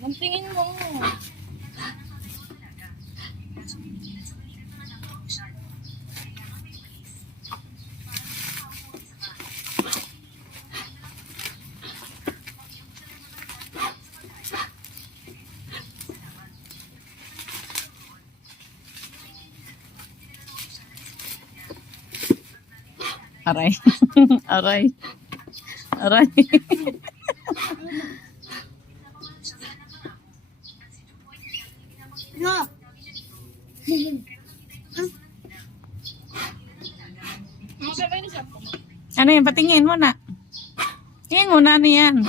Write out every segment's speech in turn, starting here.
Mantingin mo. Aray. Aray. Aray. No. Ano yan? Patingin mo na. Tingin mo na ano yan.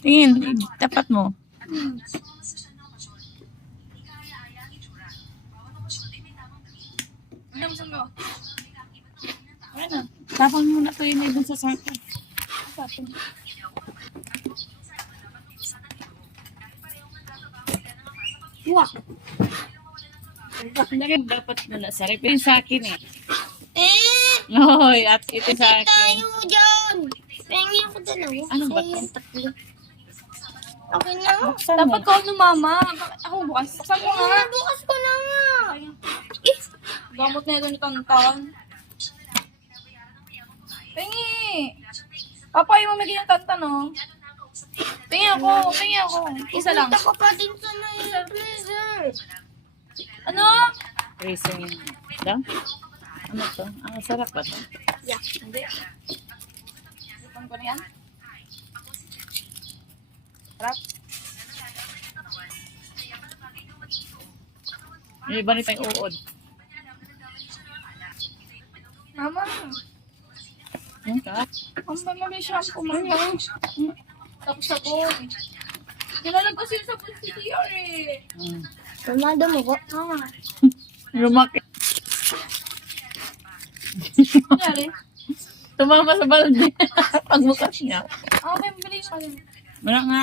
Tingin. Tapat mo. Ano? Tapang mo na ito yun dun sa sako. Wah. Dapat mo na sa rep. Yung sa akin eh. Eh! Hoy, at ito sa akin. Tayo dyan! Pengi ako dalawa. Ano ba Sa'yo to? yung tatlo. Okay na. Buksan Dapat mo. ko ano, mama. Ako bukas. Buksan mo nga. Bukas ko na nga. Gamot na ito ni Tonton. Pingi. Papa, yung mamigay yung kanta, no? Pingi ako. Pingi ako. Isa lang. Punta ko pa din sa freezer. Ano? Racing yun. Daw? Ano to? Ang sarap ba to? Yeah. Hindi. Ipon ko na yan. Sarap. Yung iba rin pa yung uod. Mama. Yung sarap. Ang mamigay shampoo, mama. Tapos sabon. Nilalag kasi yung sabon si TR eh. Tumado mo ko. Mama. Lumaki. Kunyari. Tumama sa balde. Pagbukas niya. Ako may mabili pa rin. Wala nga.